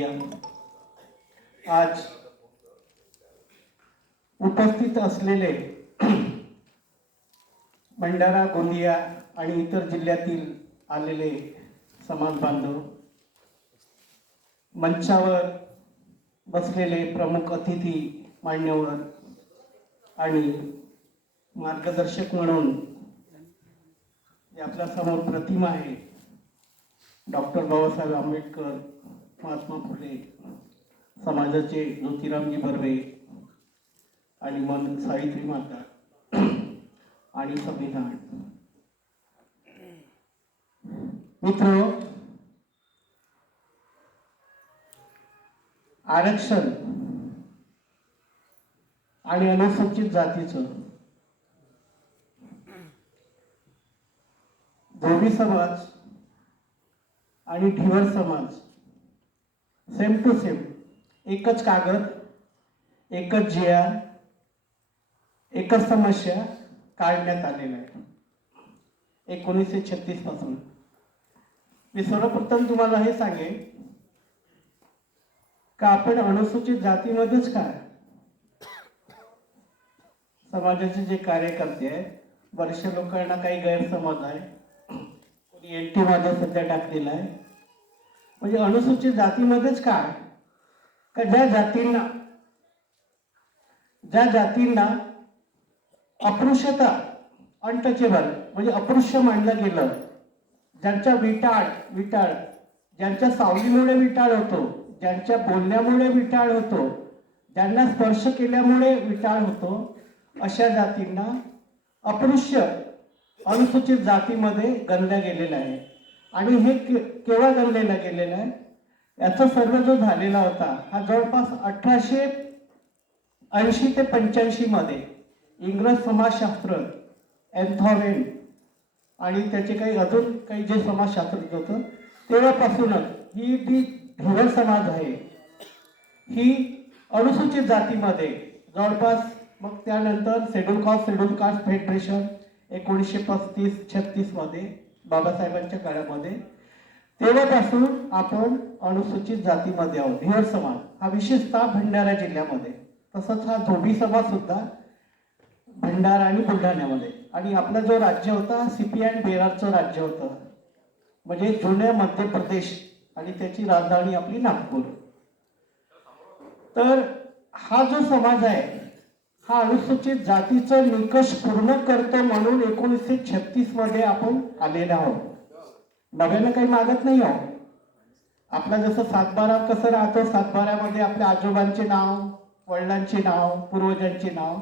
गोंदिया आज उपस्थित असलेले भंडारा गोंदिया आणि इतर जिल्ह्यातील आलेले समाज बांधव, मंचावर बसलेले प्रमुख अतिथी मान्यवर आणि मार्गदर्शक म्हणून आपल्या समोर प्रतिमा आहे डॉक्टर बाबासाहेब आंबेडकर, महात्मा फुले समाजाचे ज्योतिरामजी बर्वे आणि मन सावित्री माता आणि संविधान. मित्र, आरक्षण आणि अनुसूचित जातीचं धोबी समाज आणि ढिवर समाज सेम टू सेम, एकच कागद, एकच जिया, एकच समस्या काढण्यात आलेला आहे 1936 पासून. मी सर्वप्रथम तुम्हाला हे सांगेन का आपण अनुसूचित जातीमध्येच काय समाजाचे जे कार्यकर्ते आहेत, बरेचशा लोकांना काही गैरसमज आहे, कोणी एनटी मध्ये सध्या टाकलेला आहे. म्हणजे अनुसूचित जातीमध्येच काय का ज्या जातींना अस्पृश्यता अनटचेबल म्हणजे अस्पृश्य मानलं गेलं, ज्यांच्या विटाळ ज्यांच्या सावलीमुळे विटाळ होतो, ज्यांच्या बोलण्यामुळे विटाळ होतो, ज्यांना स्पर्श केल्यामुळे विटाळ होतो, अशा जातींना अस्पृश्य अनुसूचित जातीमध्ये गणल्या गेलेलं आहे. आणि हे केव्हा गणलेलं गेलेलं आहे, याचा सर्व जो झालेला होता हा जवळपास 1880 ते 85 मध्ये इंग्रज समाजशास्त्र एन्थॉवेन आणि त्याचे काही अजून काही जे समाजशास्त्रज्ञ होतं तेव्हापासूनच ही जी ढिवर समाज आहे ही अनुसूचित जातीमध्ये जवळपास, मग त्यानंतर शेड्यूल कास्ट फेडरेशन 1935-36 मध्ये बाबासाहेबांच्या काळामध्ये, तेव्हापासून आपण अनुसूचित जातीमध्ये आहोत. ढिवर समाज हा विशेषतः भंडारा जिल्ह्यामध्ये, तसंच हा धोबी समाज सुद्धा भंडारा आणि बुलढाण्यामध्ये. आणि आपला जो राज्य होता सीपी अँड बेरारचं राज्य होतं, म्हणजे जुन्या मध्य प्रदेश, आणि त्याची राजधानी आपली नागपूर. तर हा जो समाज आहे हा अनुसूचित जातीचं निकष पूर्ण करतो म्हणून 1936 मध्ये आपण आलेलो आहोत. नव्यानं काही मागत नाही आहोत. आपला जसं 7/12 कसं राहतो, 7/12 आपल्या आजोबांचे नाव, वडिलांचे नाव, पूर्वजांचे नाव,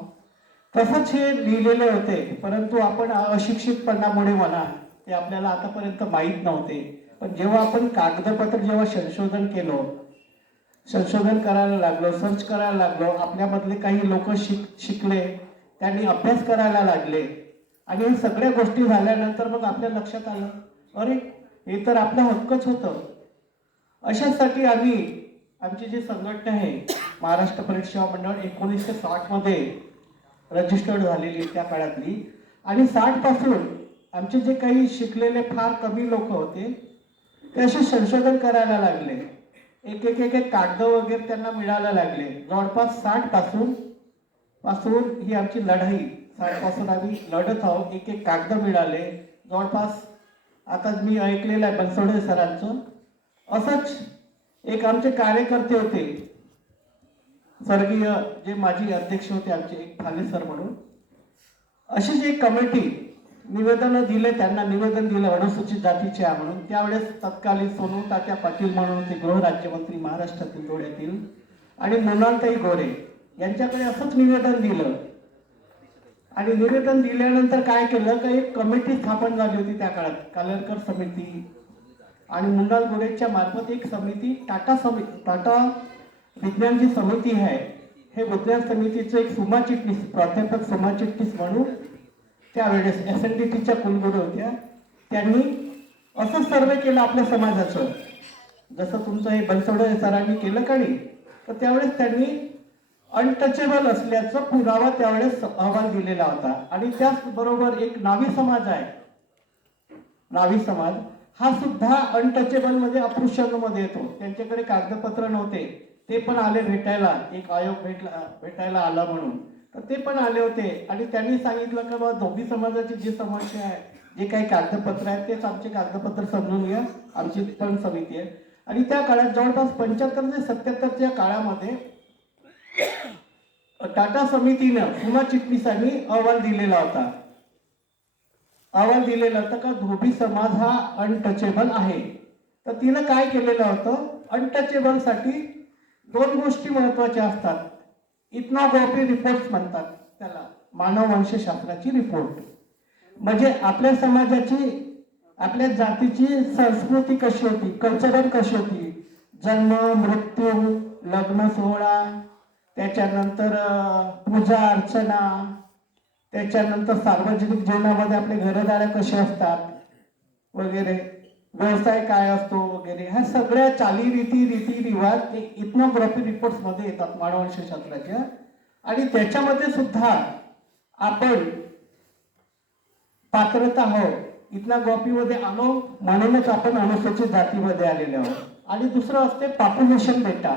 तसंच हे लिहिलेले होते. परंतु आपण अशिक्षितपणामुळे म्हणा ते आपल्याला आतापर्यंत माहीत नव्हते. पण जेव्हा आपण कागदपत्र जेव्हा संशोधन करायला लागलो, सर्च करायला लागलो, आपल्यामधले काही लोक शिकले, त्यांनी अभ्यास करायला लागले, आणि हे सगळ्या गोष्टी झाल्यानंतर मग आपल्या लक्षात आलं, अरे हे तर आपलं हक्कच होतं. अशासाठी आमची जी संघटना आहे महाराष्ट्र परिषद सेवा मंडळ 1960 मध्ये रजिस्टर्ड झालेली त्या काळातली, आणि 60 पासून आमचे जे काही शिकलेले फार कमी लोक होते ते असे संशोधन करायला लागले. एक कागद वगैरे त्यांना मिळायला लागले. जवळपास 60 पासून ही आमची लढाई, 60 पासून आम्ही लढत आहोत. एक कागद मिळाले. जवळपास आता मी ऐकलेलं आहे बनसोडे सरांचं, असंच एक आमचे कार्यकर्ते होते स्वर्गीय, जे माजी अध्यक्ष होते आमचे, एक फाले सर म्हणून, अशीच एक कमिटी निवेदन दिले, त्यांना निवेदन दिलं अनुसूचित जातीचे आहे म्हणून. त्यावेळेस तत्कालीन सोनू तात्या पाटील म्हणून ते गृहराज्यमंत्री महाराष्ट्रातील जोड्यातील, आणि मोनालताई गोरे यांच्याकडे असंच निवेदन दिलं. आणि निवेदन दिल्यानंतर काय केलं का एक कमिटी स्थापन झाली होती त्या काळात, कालेलकर समिती, आणि मुंडाल गोरेच्या मार्फत एक समिती टाटा विज्ञानची समिती आहे. हे विज्ञान समितीचं एक प्राध्यापक सुमा चिटणीस म्हणून त्यावेळेस SNDTच्या कुलगुरू होत्या. त्यांनी असं सर्वे केलं आपल्या समाजाचं, जसं तुमचं हे बनसोडे सरांनी केलं का नाही, तर त्यावेळेस त्यांनी अनटचेबल असल्याचा पुरावा त्यावेळेस अहवाल दिलेला होता. आणि त्याचबरोबर एक नावी समाज आहे. नावी समाज हा सुद्धा अनटचेबल मध्ये अपृष्ठांमध्ये येतो. त्यांच्याकडे कागदपत्र नव्हते, ते पण आले भेटायला, एक आयोग भेटायला आला म्हणून, तर ते पण आले होते आणि त्यांनी सांगितलं की बाबा धोबी समाजाची जी समस्या आहे, जे काही कागदपत्र आहेत तेच आमचे कागदपत्र समजून घ्या, आमची पण समिती आहे. आणि त्या काळात जवळपास 75 ते 77च्या काळामध्ये टाटा समितीनं उमा चिटणीसांनी अहवाल दिलेला होता. अहवाल दिलेला होता का धोबी समाज हा अनटचेबल आहे. तर तिनं काय केलेलं होतं, अनटचेबल साठी 2 गोष्टी महत्वाच्या असतात. इथनोग्राफी रिपोर्ट म्हणतात त्याला, मानववंशशास्त्राची रिपोर्ट. म्हणजे आपल्या समाजाची, आपल्या जातीची संस्कृती कशी होती, कल्चरल कशी होती, जन्म, मृत्यू, लग्न सोहळा, त्याच्यानंतर पूजा अर्चना, त्याच्यानंतर सार्वजनिक जीवनामध्ये आपले घरदार कसे असतात वगैरे, व्यवसाय काय असतो वगैरे, ह्या सगळ्या चालीरीती, रीतिरिवाज ते इथनोग्राफी रिपोर्ट्स मध्ये येतात मानववंशशास्त्राच्या. आणि त्याच्यामध्ये सुद्धा आपण पात्रता आहोत, इथनोग्राफीमध्ये आलो म्हणूनच आपण अनुसूचित जातीमध्ये आलेले आहोत. आणि दुसरं असते पॉप्युलेशन डेटा.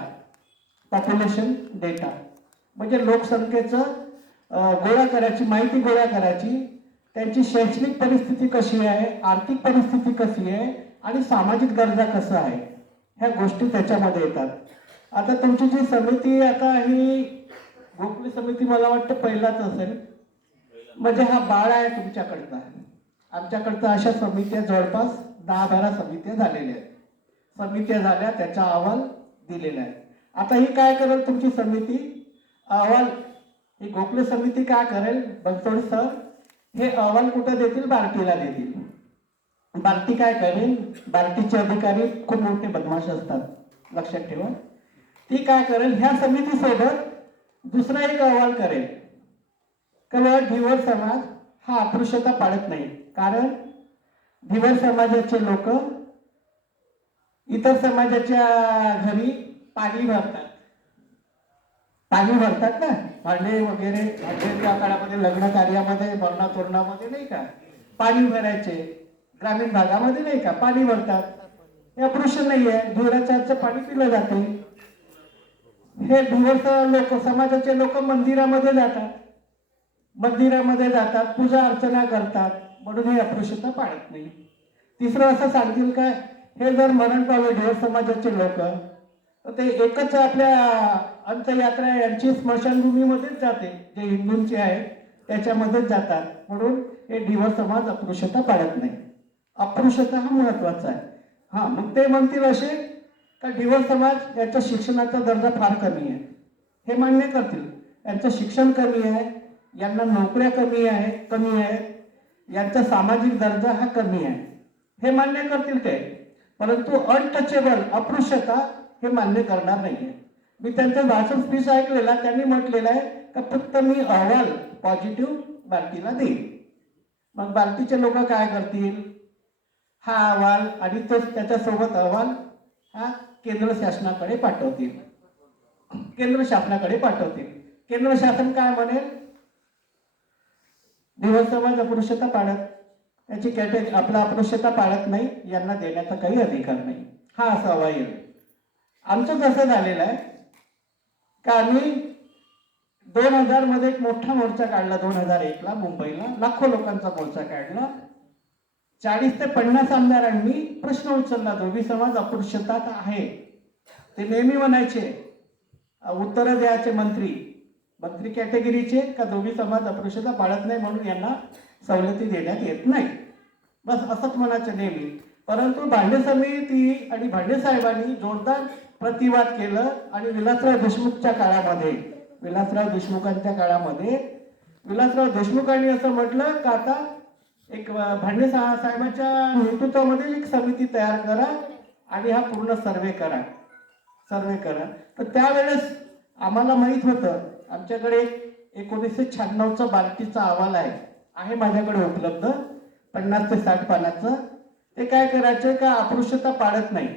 पॉप्युलेशन डेटा म्हणजे लोकसंख्येचं गोळा करायची, माहिती गोळा करायची, त्यांची शैक्षणिक परिस्थिती कशी आहे, आर्थिक परिस्थिती कशी आहे आणि सामाजिक दर्जा कसा आहे, ह्या गोष्टी त्याच्यामध्ये येतात. आता तुमची जी समिती आता ही गोखले समिती मला वाटतं पहिलाच असेल, म्हणजे हा बाळ आहे तुमच्याकडचा. आमच्याकडचा अशा समित्या जवळपास 10-12 समित्या झालेल्या आहेत. समित्या झाल्या, त्याचा अहवाल दिलेला आहे. आता ही काय करेल तुमची समिती, अहवाल ही गोखले समिती काय करेल, बनसोडे सर हे अहवाल कुठे देतील, बार्टीला देतील. बार्टी काय करेल, बार्टीचे अधिकारी खूप मोठे बदमाश असतात, लक्षात ठेवा. ती काय करेल, ह्या समितीसोबत दुसरा एक अहवाल करेल केवळ धीवर समाज हा अस्पृश्यता पाळत नाही. कारण धीवर समाजाचे लोक इतर समाजाच्या घरी पाणी भरतात, पाणी भरतात ना, भांडे वगैरे, भांडे त्या काळामध्ये लग्न कार्यामध्ये, मरणा तोरणामध्ये नाही का पाणी भरायचे, ग्रामीण भागामध्ये नाही का पाणी भरतात. हे अस्पृश्य नाहीये, धुराचं पाणी पिलं जाते. हे धुवर लोक, समाजाचे लोक मंदिरामध्ये जातात, मंदिरामध्ये जातात, पूजा अर्चना करतात, म्हणून हे अस्पृश्यता पाळत नाही. तिसरं असं सांगतील काय, हे जर मरण पावले धुवर समाजाचे लोक, तर ते एकच आपल्या अंत्ययात्रा यांची स्मशानभूमीमध्येच जाते, जे हिंदूंची आहे त्याच्यामध्येच जातात, म्हणून हे धीवर समाज अस्पृश्यता पाळत नाही. अस्पृश्यता हा महत्वाचा आहे. हा, मग ते म्हणतील असे का धीवर समाज याच्या शिक्षणाचा दर्जा फार कमी आहे, हे मान्य करतील. यांचं शिक्षण कमी आहे, यांना नोकऱ्या कमी आहेत, यांचा सामाजिक दर्जा हा कमी आहे, हे मान्य करतील ते. परंतु अनटचेबल, अस्पृश्यता हे मान्य करणार नाहीये. मी त्यांचा भाषण स्पीच ऐकलेला, त्यांनी म्हटलेलं आहे का फक्त मी अहवाल पॉझिटिव्ह बार्टीला देईल. मग बार्टीचे लोक काय करतील, हा अहवाल आणि तो त्याच्यासोबत अहवाल हा केंद्र शासनाकडे पाठवतील. केंद्र शासनाकडे पाठवतील. केंद्र शासन काय म्हणेल, धीवर समाज अस्पृश्यता पाळत, याची कॅटेगरी आपला अस्पृश्यता पाळत नाही, यांना देण्याचा काही अधिकार नाही, हा असा अहवाल येईल. आमचं कसं झालेलं आहे का आम्ही 2000 मध्ये एक मोठा मोर्चा काढला, 2001 ला मुंबईला लाखो लोकांचा मोर्चा काढला. 40 ते 50 आमदारांनी प्रश्न उचलला, धोबी समाज अस्पृश्यतात आहे. ते नेहमी म्हणायचे, उत्तर द्यायचे मंत्री कॅटेगरीचे का धोबी समाज अस्पृश्यता पाळत नाही म्हणून यांना सवलती देण्यात येत नाही, बस असंच म्हणायचं नेहमी. परंतु भांडे समिती आणि भांडे साहेबांनी जोरदार प्रतिवाद केलं आणि विलासराव देशमुखांच्या काळामध्ये विलासराव देशमुखांनी असं म्हटलं का आता एक भांडे साहेबांच्या नेतृत्वामध्ये एक समिती तयार करा आणि हा पूर्ण सर्वे करा. तर त्यावेळेस आम्हाला माहित होतं, आमच्याकडे 1996चा बार्टीचा अहवाल आहे माझ्याकडे उपलब्ध, 50 ते 60 पानाचं. ते काय करायचे का अस्पृश्यता पाळत नाही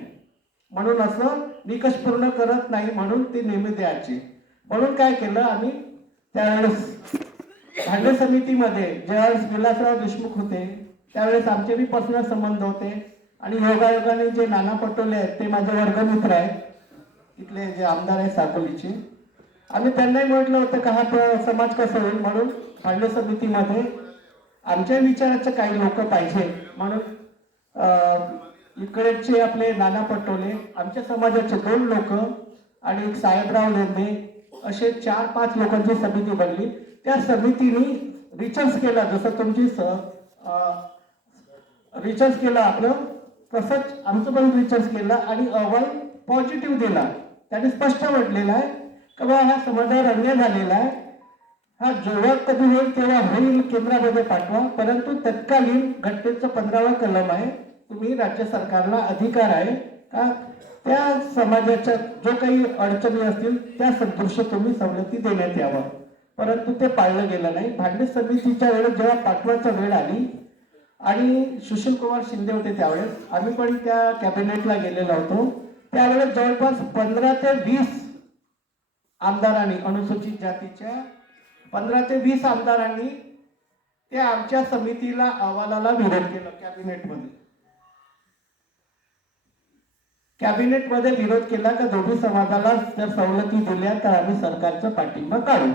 म्हणून असं निकष पूर्ण करत नाही म्हणून ते नेहमी द्यायचे. म्हणून काय केलं आम्ही त्यावेळेस भांडे समितीमध्ये, ज्यावेळेस विलासराव देशमुख होते त्यावेळेस आमचे बी पर्सनल संबंध होते, आणि योगायोगाने जे नाना पटोले आहेत ते माझे वर्गमित्र आहेत, इथले जे आमदार आहेत साकोलीचे. आम्ही त्यांनाही म्हटलं होतं का हा समाज कसा होईल, म्हणून भांडे समितीमध्ये आमच्या विचाराचे काही लोक पाहिजे म्हणून इकडचे आपले नाना पटोले, आमच्या समाजाचे 2 लोक आणि एक साहेबराव लेंदे, असे 4-5 लोकांची समिती बनली. त्या समितीने रिसर्च केला, जसं तुमची रिसर्च केला आपलं तसंच आमचं पण रिसर्च केला आणि अहवाल पॉझिटिव्ह दिला. त्यांनी स्पष्ट म्हटलेलं आहे की बाबा हा समाजावर अन्याय झालेला आहे, हा जेव्हा कधी होईल तेव्हा होईल, केंद्रामध्ये पाठवा, परंतु तत्कालीन घटनेचं 15वा कलम आहे, तुम्ही राज्य सरकारला अधिकार आहे का त्या समाजाच्या जो काही अडचणी असतील त्या सदृश्य तुम्ही सवलती देण्यात यावं. परंतु ते पाळलं गेलं नाही. भांडे समितीच्या वेळेस जेव्हा पाठवायची वेळ आली आणि सुशील कुमार शिंदे होते त्यावेळेस, आम्ही पण त्या कॅबिनेटला गेलेलो होतो, त्यावेळेस जवळपास 15 ते 20 आमदारांनी, अनुसूचित जातीच्या 15 ते 20 आमदारांनी त्या आमच्या समितीला अहवालाला विरोध केला. कॅबिनेटमध्ये विरोध केला का दोन्ही समाजाला जर सवलती दिल्या तर आम्ही सरकारचा पाठिंबा काढू.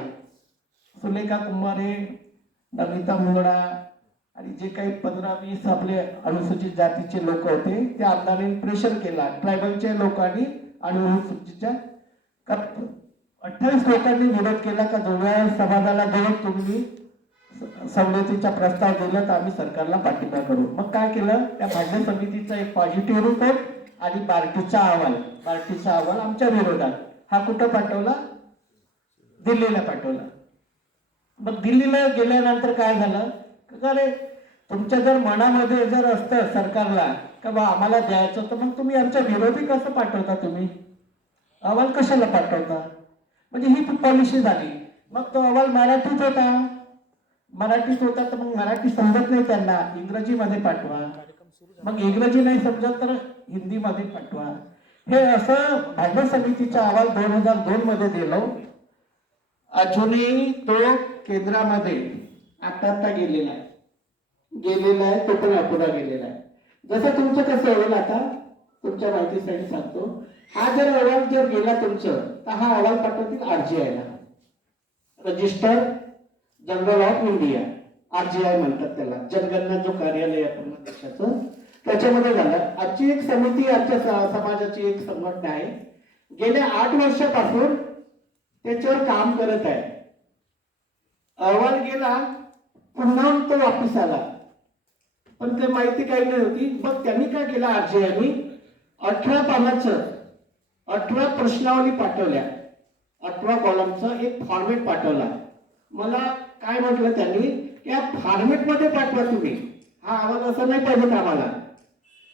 सुलेखा कुंभारे, नमिता मुंगडा आणि जे काही 15-20 आपले अनुसूचित जातीचे लोक होते त्या आमदारांनी प्रेशर केला. ट्रायबलच्या लोकांनी आणि अनुसूचितच्या 28 लोकांनी विरोध केला का दोघा समाजाला जर तुम्ही सवलतीचा प्रस्ताव दिला तर आम्ही सरकारला पाठिंबा करू. मग काय केलं, त्या भांडे समितीचा एक पॉझिटिव्ह रिपोर्ट आणि बार्टीचा अहवाल आमच्या विरोधात हा कुठं पाठवला, दिल्लीला पाठवला. मग दिल्लीला गेल्यानंतर काय झालं, अरे तुमच्या जर मनामध्ये जर असतं सरकारला का बा आम्हाला द्यायचं, तर मग तुम्ही आमच्या विरोधी कसं पाठवता, तुम्ही अहवाल कशाला पाठवता. म्हणजे ही पॉलिसी झाली. मग तो अहवाल मराठीत होता तर मग मराठी समजत नाही त्यांना, इंग्रजीमध्ये पाठवा. मग इंग्रजी नाही समजत तर हिंदीमध्ये पाठवा. हे असं भांडे समितीचा अहवाल 2002 मध्ये दिलो. अजूनही तो केंद्रामध्ये आता गेलेला आहे, तो पण अपुरा गेलेला आहे. जसं तुमचं कसं होईल, आता तुमच्या माहितीसाठी सांगतो, हा जर अहवाल जर गेला तुमचं तर हा अहवाल पाठवतील RGI ला, register general of India, RGI म्हणतात त्याला, जनगणना जो कार्यालय आहे पूर्ण देशाचं, त्याच्यामध्ये झालं. आजची एक समिती, आजच्या समाजाची एक संघटना आहे, गेल्या 8 वर्षापासून त्याच्यावर काम करत आहे. अहवाल गेला, पुन्हा तो वापस आला, पण ते माहिती काही नाही होती. मग त्यांनी काय केलं, RGIनी 18 पानाचं 18 प्रश्नावली पाठवल्या, 18 कॉलमचा एक फॉर्मेट पाठवला. मला काय म्हटलं त्यांनी, या फॉर्मेट मध्ये पाठवा तुम्ही, हा अहवाल असा नाही पाहिजे आम्हाला,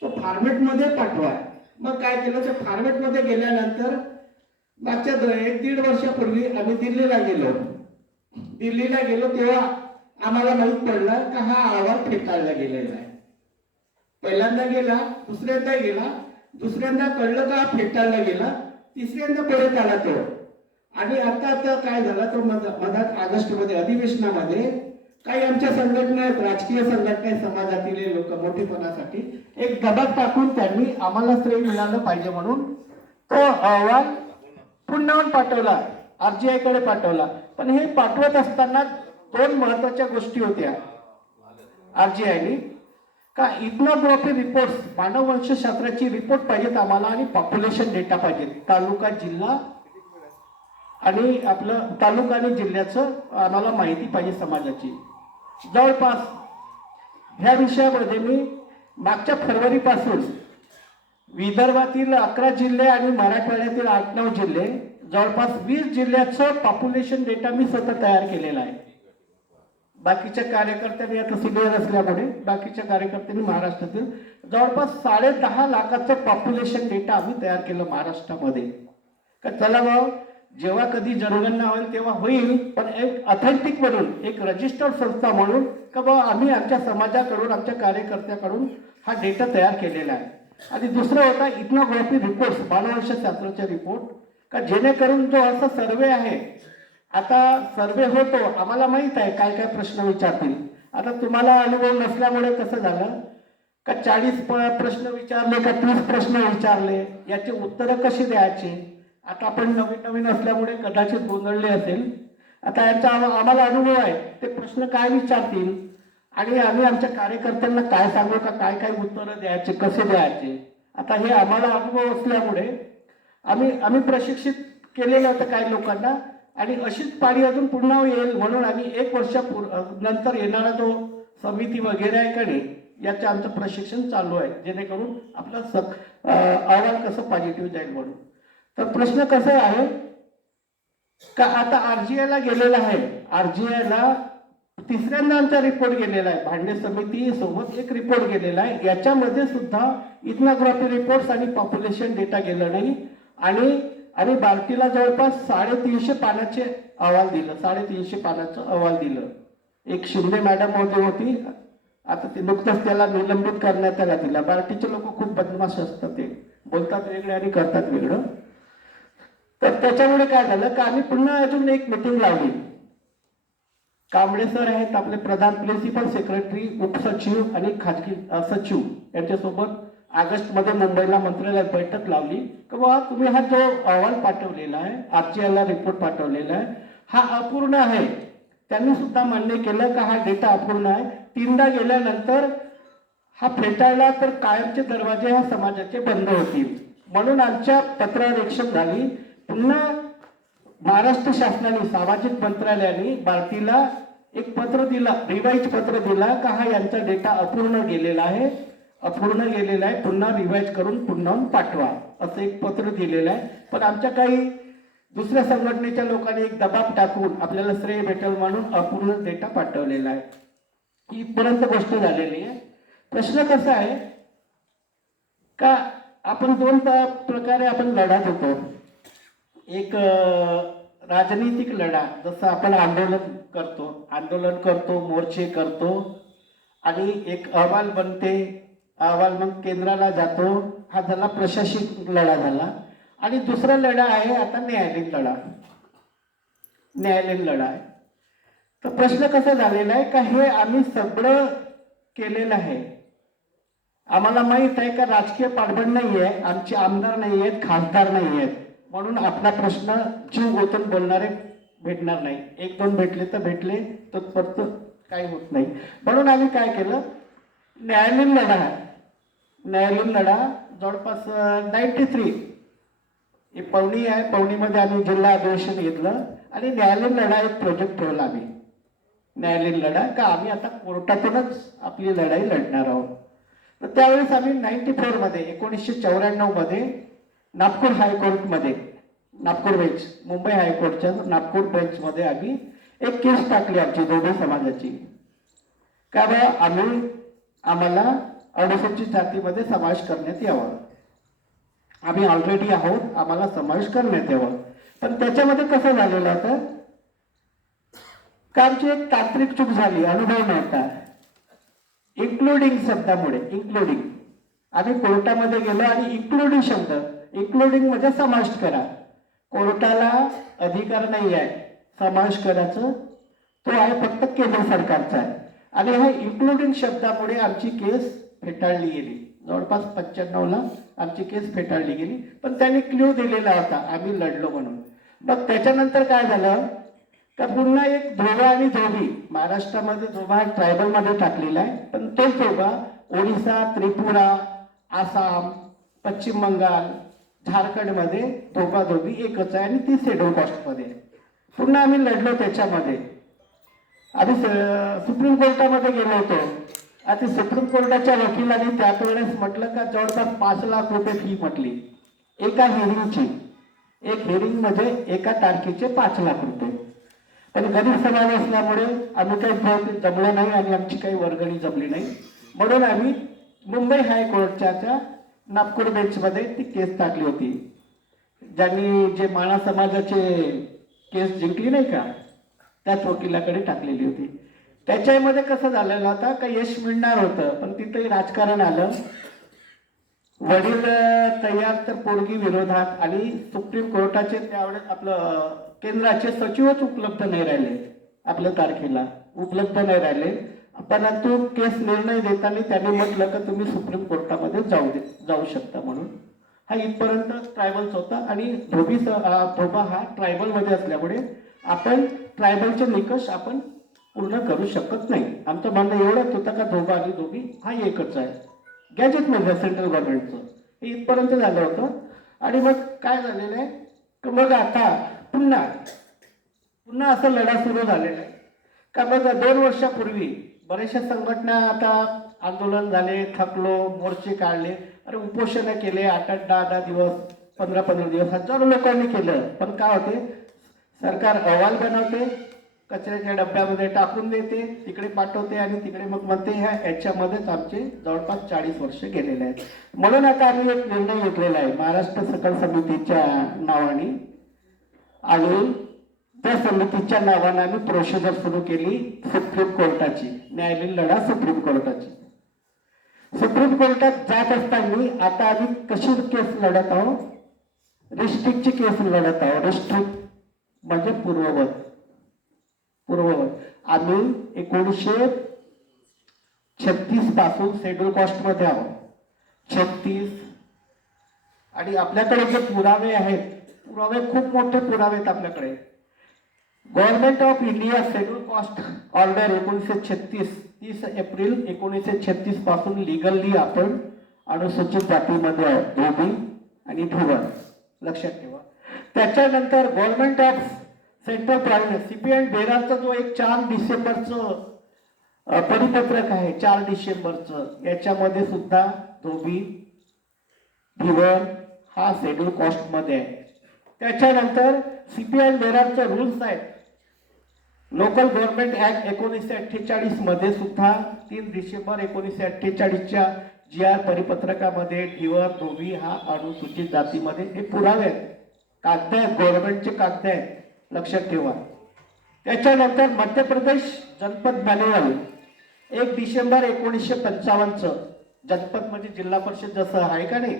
तो फॉर्मेट मध्ये पाठवा. मग काय केलं, त्या फॉर्मेट मध्ये गेल्यानंतर मागच्या 1-1.5 वर्षापूर्वी आम्ही दिल्लीला गेलो तेव्हा आम्हाला माहित पडलं का हा अहवाल फेटाळला गेलेला आहे. पहिल्यांदा गेला, दुसऱ्यांदा गेला, दुसऱ्यांदा कळलं का फेटाळला गेला, तिसऱ्यांदा परत आला तो. आणि आता काय झालं, तो मधात ऑगस्ट मध्ये अधिवेशनामध्ये काही आमच्या संघटना आहेत, राजकीय संघटना आहेत, समाजातील लोक मोठेपणासाठी एक दबाव टाकून त्यांनी आम्हाला श्रेय मिळालं पाहिजे म्हणून तो अहवाल पुन्हा पाठवला, RGI कडे पाठवला. पण हे पाठवत असताना 2 महत्वाच्या गोष्टी होत्या RGIनी, का इथनोग्राफी रिपोर्ट्स, मानववंशशास्त्राची रिपोर्ट पाहिजेत आम्हाला, आणि पॉप्युलेशन डेटा पाहिजे, तालुका जिल्हा आणि आपलं तालुका आणि जिल्ह्याचं आम्हाला माहिती पाहिजे समाजाची. जवळपास ह्या विषयामध्ये मी मागच्या फरवरीपासून विदर्भातील 11 जिल्हे आणि मराठवाड्यातील 8-9 जिल्हे, जवळपास 20 जिल्ह्याचं पॉप्युलेशन डेटा मी स्वतः तयार केलेला आहे. बाकीच्या कार्यकर्त्यांनी, आता सिनियर असल्यामुळे बाकीच्या कार्यकर्त्यांनी महाराष्ट्रातील जवळपास 10.5 लाखाचं पॉप्युलेशन डेटा आम्ही तयार केलं महाराष्ट्रामध्ये. का चला भाऊ, जेव्हा कधी जनगणना होईल तेव्हा होईल, पण एक ऑथेंटिक म्हणून, एक रजिस्टर्ड संस्था म्हणून का बाबा आम्ही आमच्या समाजाकडून, आमच्या कार्यकर्त्याकडून हा डेटा तयार केलेला आहे. आणि दुसरं होता इथनोग्राफी रिपोर्ट्स, मानववंशशास्त्राचे रिपोर्ट, का जेणेकरून जो असा सर्वे आहे, आता सर्वे होतो, आम्हाला माहित आहे काय काय प्रश्न विचारतील. आता तुम्हाला अनुभव नसल्यामुळे कसं झालं, का 40 प्रश्न विचारले का 30 प्रश्न विचारले, याचे उत्तरं कशी द्यायचे. आता आपण नवीन नवीन असल्यामुळे कदाचित गोंधळले असेल. आता यांचा आम्हाला अनुभव आहे, ते प्रश्न काय विचारतील आणि आम्ही आमच्या कार्यकर्त्यांना काय सांगू का काय काय उत्तरं द्यायचे, कसे द्यायचे. आता हे आम्हाला अनुभव असल्यामुळे आम्ही प्रशिक्षित केलेलं होतं काही लोकांना, आणि अशीच पाळी अजून पुन्हा येईल म्हणून आम्ही 1 वर्ष नंतर येणारा जो समिती वगैरे आहे का नाही, याचं आमचं प्रशिक्षण चालू आहे, जेणेकरून आपला अहवाल कसं पॉझिटिव्ह जाईल म्हणून. तर प्रश्न कसा आहे का आता आरजीआयला गेलेला आहे, आरजीआयला तिसऱ्यांदा आमचा रिपोर्ट गेलेला आहे, भांडे समिती सोबत एक रिपोर्ट गेलेला आहे. याच्यामध्ये सुद्धा इथनॉग्राफी रिपोर्ट्स आणि पॉप्युलेशन डेटा गेलं नाही, आणि बार्टीला जवळपास 350 पानाचे अहवाल दिलं, 350 पानाचं अहवाल दिलं. एक शिंदे मॅडम होती, आता ते नुकतंच त्याला निलंबित करण्यात आला दिला. बार्टीचे लोक खूप बदमाश असतात, ते बोलतात वेगळे आणि करतात वेगळं. तर त्याच्यामुळे काय झालं का आम्ही पुन्हा अजून एक मीटिंग लावली. कांबळे सर आहेत आपले प्रधान, प्रिन्सिपल सेक्रेटरी, उपसचिव आणि खाजगी सचिव यांच्यासोबत ऑगस्टमध्ये मुंबईला मंत्रालयात बैठक लावली की बाबा तुम्ही हा जो अहवाल पाठवलेला आहे, आरजीआयला रिपोर्ट पाठवलेला आहे, हा अपूर्ण आहे. त्यांनी सुद्धा मान्य केलं का हा डेटा अपूर्ण आहे. 3दा गेल्यानंतर हा फेटाळला तर कायमचे दरवाजे ह्या समाजाचे बंद होतील, म्हणून आमच्या पत्रावर ऍक्शन झाली. पुन्हा महाराष्ट्र शासनाने सामाजिक मंत्रालयाने बार्टीला एक पत्र दिला, रिवाइज पत्र दिला का हा यांचा डेटा अपूर्ण गेलेला आहे, पुन्हा रिवाइज करून पुन्हा पाठवा, असं एक पत्र दिलेलं आहे. पण आमच्या काही दुसऱ्या संघटनेच्या लोकांनी एक दबाव टाकून आपल्याला श्रेय भेटेल म्हणून अपूर्ण डेटा पाठवलेला आहे. इथपर्यंत गोष्ट झालेली आहे. प्रश्न कसा आहे का आपण 2 प्रकारे आपण लढत होतो. एक राजनीतिक लढा, जसं आपण आंदोलन करतो, मोर्चे करतो, आणि एक अहवाल बनते, अहवाल मग केंद्राला जातो, हा झाला प्रशासकीय लढा झाला. आणि दुसरा लढा आहे आता न्यायालयीन लढा आहे. तर प्रश्न कसा झालेला आहे का हे आम्ही सगळं केलेलं आहे. आम्हाला माहित आहे का राजकीय पाठबळ नाही आहे, आमचे आमदार नाही आहेत, खासदार नाही आहेत, म्हणून आपला प्रश्न जीव ओतून बोलणारे भेटणार नाही. 1-2 भेटले तर भेटले, तर परत काही होत नाही. म्हणून आम्ही काय केलं, न्यायालयीन लढा जवळपास 93 पवनी आहे, पवनीमध्ये आम्ही जिल्हा अधिवेशन घेतलं आणि न्यायालयीन लढा एक प्रोजेक्ट ठेवला आम्ही. न्यायालयीन लढा का आम्ही आता कोर्टातूनच आपली लढाई लढणार आहोत. तर त्यावेळेस आम्ही 94 मध्ये 1994 मध्ये नागपूर हायकोर्टमध्ये, नागपूर बेंच, मुंबई हायकोर्टच्या नागपूर बेंचमध्ये आम्ही एक केस टाकली आमची दोघे समाजाची, का बा आम्हाला अनुसूचित जातीमध्ये समावेश करण्यात यावा. आम्ही ऑलरेडी आहोत, आम्हाला समावेश करण्यात यावा. पण त्याच्यामध्ये कसं झालेलं होतं का आमची एक तांत्रिक चूक झाली, अनुभव नव्हता. इन्क्लुडिंग शब्दामुळे, आम्ही कोर्टामध्ये गेलो आणि इन्क्लुडिंग म्हणजे समाविष्ट करा. कोर्टाला अधिकार नाही आहे समावेश करायचं, तो आहे फक्त केंद्र सरकारचा आहे. आणि ह्या इन्क्लुडिंग शब्दामुळे आमची केस फेटाळली गेली. जवळपास 95ला आमची केस फेटाळली गेली. पण त्यांनी क्ल्यू दिलेला होता आम्ही लढलो म्हणून. मग त्याच्यानंतर काय झालं का पुन्हा एक धोबा आणि धोबी, महाराष्ट्रामध्ये धोबा ट्रायबलमध्ये टाकलेला आहे, पण तो धोबा ओडिसा, त्रिपुरा, आसाम, पश्चिम बंगाल, झारखंडमध्ये धोबा धोबी एकच आहे आणि ती शेड्यूल कास्टमध्ये. पुन्हा आम्ही लढलो त्याच्यामध्ये. आम्ही सुप्रीम कोर्टामध्ये गेलो होतो. आता सुप्रीम कोर्टाच्या वकिलांनी त्याच वेळेस म्हटलं का जवळपास 5 लाख रुपये फी म्हटली एका हिअरिंगची. एक हिअरिंग म्हणजे एका तारखेचे 5 लाख रुपये. पण गरीब समाज असल्यामुळे आम्ही काही जमलं नाही आणि आमची काही वर्गणी जमली नाही, म्हणून आम्ही मुंबई हायकोर्टच्या नागपूर बेंचमध्ये ती केस टाकली होती. ज्यांनी जे माळा समाजाचे केस जिंकली नाही का, त्याच वकिलाकडे टाकलेली होती. त्याच्यामध्ये कसं झालेलं होतं का यश मिळणार होतं, पण तिथंही राजकारण आलं. वडील तयार तर पोरगी विरोधात, आणि सुप्रीम कोर्टाचे त्यावेळेस केंद्राचे सचिवच उपलब्ध नाही राहिले, आपल्या तारखेला उपलब्ध नाही राहिले. परंतु केस निर्णय देताना त्यांनी म्हटलं की तुम्ही सुप्रीम कोर्टामध्ये जाऊ शकता म्हणून. हा इथपर्यंत ट्रायबलचा होता. आणि धोबा हा ट्रायबलमध्ये असल्यामुळे आपण ट्रायबलचे निकष आपण पूर्ण करू शकत नाही. आमचं म्हणणं एवढंच होतं का धोबा आणि धोबी हा एकच आहे गॅजेटमध्ये सेंट्रल गव्हर्नमेंटचं. हे इथपर्यंत झालं होतं. आणि मग काय झालेलं आहे की मग आता पुन्हा असं लढा सुरू झालेला आहे का मग 2 वर्षापूर्वी बऱ्याचशा संघटना आता आंदोलन झाले, थकलो, मोर्चे काढले, अरे उपोषण केले 8-8, 10-10 दिवस, 15-15 दिवस, हजारो लोकांनी केलं. पण काय होते, सरकार अहवाल बनवते, कचऱ्याच्या डब्यामध्ये टाकून देते, तिकडे पाठवते आणि तिकडे मग म्हणते याच्यामध्येच आमचे जवळपास 40 वर्ष गेलेले आहेत. म्हणून आता आम्ही एक निर्णय घेतलेला आहे महाराष्ट्र सकल समितीच्या नावाने. आणि त्या समितीच्या नावाने आम्ही प्रोसिजर सुरू केली सुप्रीम कोर्टाची, न्यायालयीन लढा सुप्रीम कोर्टाची. सुप्रीम कोर्टात जात असताना आता आम्ही कशी केस लढत आहोत, रिस्ट्रिक्टची केस लढत आहोत. रिस्ट्रिक्ट म्हणजे पूर्ववत. आम्ही 1936 पासून शेड्यूल कास्ट मध्ये आहोत. 36. आणि आपल्याकडे जे पुरावे आहेत, पुरावे खूप मोठे पुरावे आहेत आपल्याकडे. Government of India schedule caste order 1936, 30 एप्रिल 1936 पासून लिगली आपण अनुसूचित जातीमध्ये आहोत, धोबी आणि ढोबळ, लक्षात ठेवा. त्याच्यानंतर government of central province CP and बेरारचा जो एक 4 डिसेंबरचं परिपत्रक आहे, 4 डिसेंबरचं, याच्यामध्ये सुद्धा धोबी ढिवर हा शेड्यूल कास्ट मध्ये आहे. त्याच्यानंतर सीपी अँड बेरारचे रूल्स आहेत. लोकल गव्हर्नमेंट ऍक्ट 1948 मध्ये सुद्धा 3 डिसेंबर 1948च्या GR परिपत्रकामध्ये ढिवर धोबी हा अनुसूचित जातीमध्ये हे पुरावे आहेत, कागद आहेत, गव्हर्नमेंटचे कागद आहेत, लक्षात ठेवा. त्याच्यानंतर मध्य प्रदेश जनपद मॅन्युअल 1 डिसेंबर 1955चं, जनपद म्हणजे जिल्हा परिषद जसं आहे का नाही,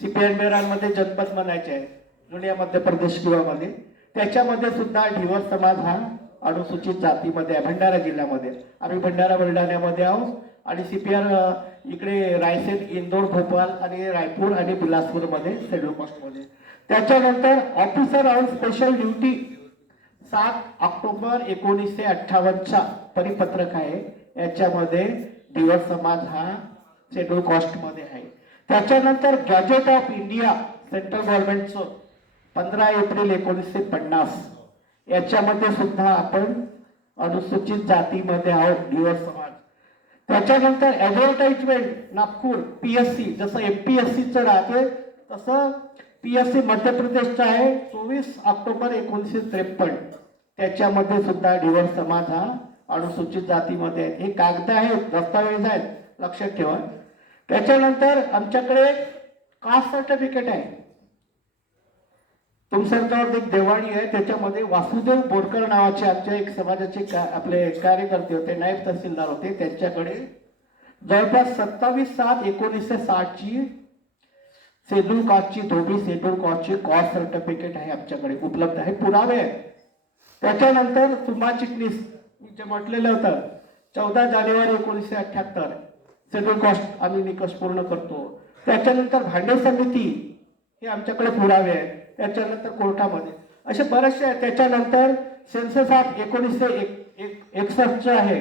सीपी अँड बेरारमध्ये जनपद म्हणायचे आहे जुन्या मध्य प्रदेश किंवा मध्ये, त्याच्यामध्ये सुद्धा ढिवर समाज हा अनुसूचित जातीमध्ये आहे. भंडारा जिल्ह्यामध्ये, आम्ही भंडारा बुलढाण्यामध्ये आहोत. आणि CPR इकडे रायसेन, इंदोर, भोपाळ आणि रायपूर आणि बिलासपूर मध्ये शेड्यूल कास्ट मध्ये. त्याच्यानंतर officer on special duty 7 October 1958चा परिपत्रक आहे, याच्यामध्ये ढिवर समाज हा शेड्यूल कास्ट मध्ये आहे. त्याच्यानंतर गॅजेट ऑफ इंडिया सेंट्रल गव्हर्नमेंटचं 15 एप्रिल 1950, याच्यामध्ये सुद्धा आपण अनुसूचित जातीमध्ये आहोत, ढिवर समाज. त्याच्यानंतर ऍडव्हर्टाइजमेंट नागपूर PSC, जसं MPSCचं राहते तसं PSC मध्य प्रदेशचं आहे 24 ऑक्टोबर 1953, त्याच्यामध्ये सुद्धा ढिवर समाज हा अनुसूचित जातीमध्ये आहे. हे कागद आहेत, दस्तावेज आहेत, लक्षात ठेवा. त्याच्यानंतर आमच्याकडे कास्ट सर्टिफिकेट आहे. तुमच्याजवळ एक देवाणी आहे, त्याच्यामध्ये वासुदेव बोरकर नावाचे आमच्या एक समाजाचे आपले कार्यकर्ते होते, नायब तहसीलदार होते, त्यांच्याकडे जवळपास 27/7/1960ची शेड्यूल कास्टची, धोबी शेड्यूल कास्टची कास्ट सर्टिफिकेट आहे, आमच्याकडे उपलब्ध आहे, पुरावे आहेत. त्याच्यानंतर सुमा चिटणीस मी जे म्हटलेलं होतं 14 जानेवारी 1978 शेड्यूल कास्ट आम्ही निकष पूर्ण करतो. त्याच्यानंतर भांडे समिती हे आमच्याकडे पुरावे आहेत. त्याच्यानंतर कोर्टामध्ये असे बरेचसे आहेत. त्याच्यानंतर सेन्सस ऑफ 1961 आहे.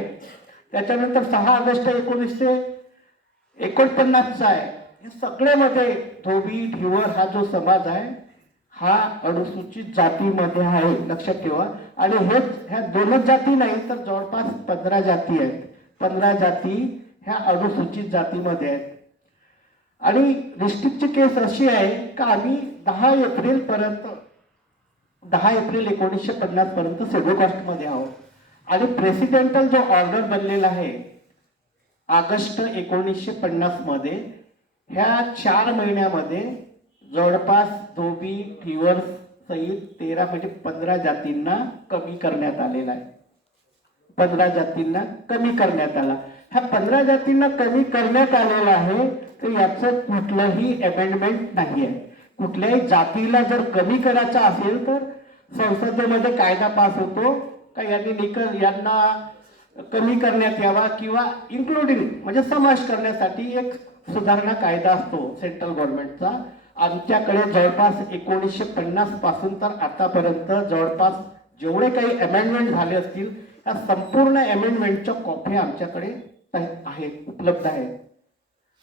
त्याच्यानंतर 6 ऑगस्ट 1949चा आहे. हे सगळ्यामध्ये धोबी ढिवर हा जो समाज आहे हा अनुसूचित जातीमध्ये आहे, लक्षात ठेवा. आणि ह्या 2 जाती नाही तर जवळपास 15 जाती आहेत. 15 जाती ह्या अनुसूचित जातीमध्ये आहेत. आणि डिस्ट्रिक्टची केस अशी आहे का आम्ही 10 एप्रिल 1950 पर्यंत शेड्यूल कास्ट मध्ये आहोत. आणि प्रेसिडेंटल जो ऑर्डर बनलेला आहे ऑगस्ट 1950 मध्ये, ह्या 4 महिन्यामध्ये जवळपास धोबी ढिवर सहित 13 म्हणजे 15 जातींना कमी करण्यात आलेला आहे. 15 जातींना कमी करण्यात आला. ह्या 15 जातींना कमी करण्यात आलेला आहे, तर याचं कुठलंही अमेंडमेंट नाही आहे. कुठल्याही जातीला जर कमी करायचं असेल तर संसदेमध्ये कायदा पास होतो का यांना कमी करण्यात यावा किंवा इन्क्लुडिंग म्हणजे समावेश करण्यासाठी एक सुधारणा कायदा असतो सेंट्रल गव्हर्नमेंटचा. आमच्याकडे जवळपास 1950 पासून तर आतापर्यंत जवळपास जेवढे काही अमेंडमेंट झाले असतील त्या संपूर्ण अमेंडमेंटच्या कॉप्या आमच्याकडे आहेत, उपलब्ध आहेत.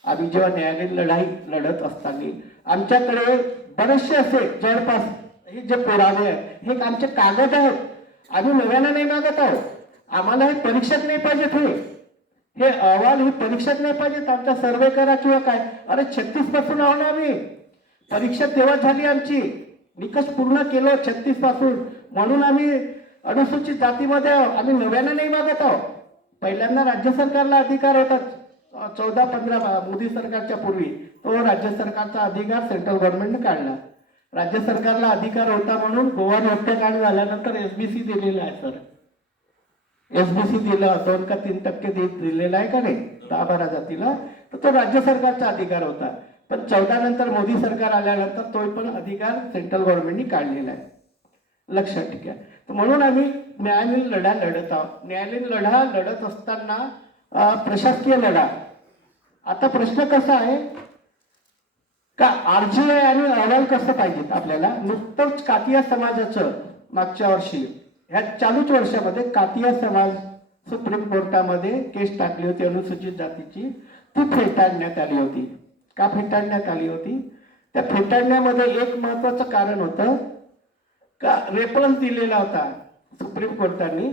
आम्ही जेव्हा न्यायालयीन लढाई लढत असताना आमच्याकडे बरेचसे असे जवळपास हे जे पुरावे आहेत हे आमचे कागद आहेत. आम्ही नव्यानं नाही मागत आहोत. आम्हाला हे परीक्षक नाही पाहिजेत, हे अहवाल ही परीक्षक नाही पाहिजेत. आमचा सर्वे करा किंवा काय. अरे 36 पासून आहो ना आम्ही. परीक्षा तेव्हा झाली आमची, निकष पूर्ण केलं 36 पासून. म्हणून आम्ही अनुसूचित जातीमध्ये आम्ही नव्यानं नाही मागत आहोत. पहिल्यांदा राज्य सरकारला अधिकार होता 14-15 मोदी सरकारच्या पूर्वी. तो राज्य सरकारचा अधिकार सेंट्रल गव्हर्नमेंटने काढला. राज्य सरकारला अधिकार होता म्हणून गोवा हत्याकांड झाल्यानंतर एसबीसी दिलेला आहे सर. एसबीसी दिलं 2 का 3% दिलेला आहे का नाही 10-12 जातीला. तर तो राज्य सरकारचा अधिकार होता. पण 14 नंतर मोदी सरकार आल्यानंतर तो पण अधिकार सेंट्रल गव्हर्नमेंटने काढलेला आहे. लक्षात ठीक आहे. तर म्हणून आम्ही न्यायालयीन लढा लढत आहोत. न्यायालयीन लढा लढत असताना प्रशासकीय लढा. आता प्रश्न कसा आहे का आरजीआय आणि अहवाल कसं पाहिजेत आपल्याला. नुकतंच कातिया समाजाचं मागच्या वर्षी ह्या चालूच वर्षामध्ये कातिया समाज सुप्रीम कोर्टामध्ये केस टाकली होती अनुसूचित जातीची. ती फेटाळण्यात आली होती. का फेटाळण्यात आली होती. त्या फेटाळण्यामध्ये एक महत्वाचं कारण होतं का रेफरन्स दिलेला होता सुप्रीम कोर्टाने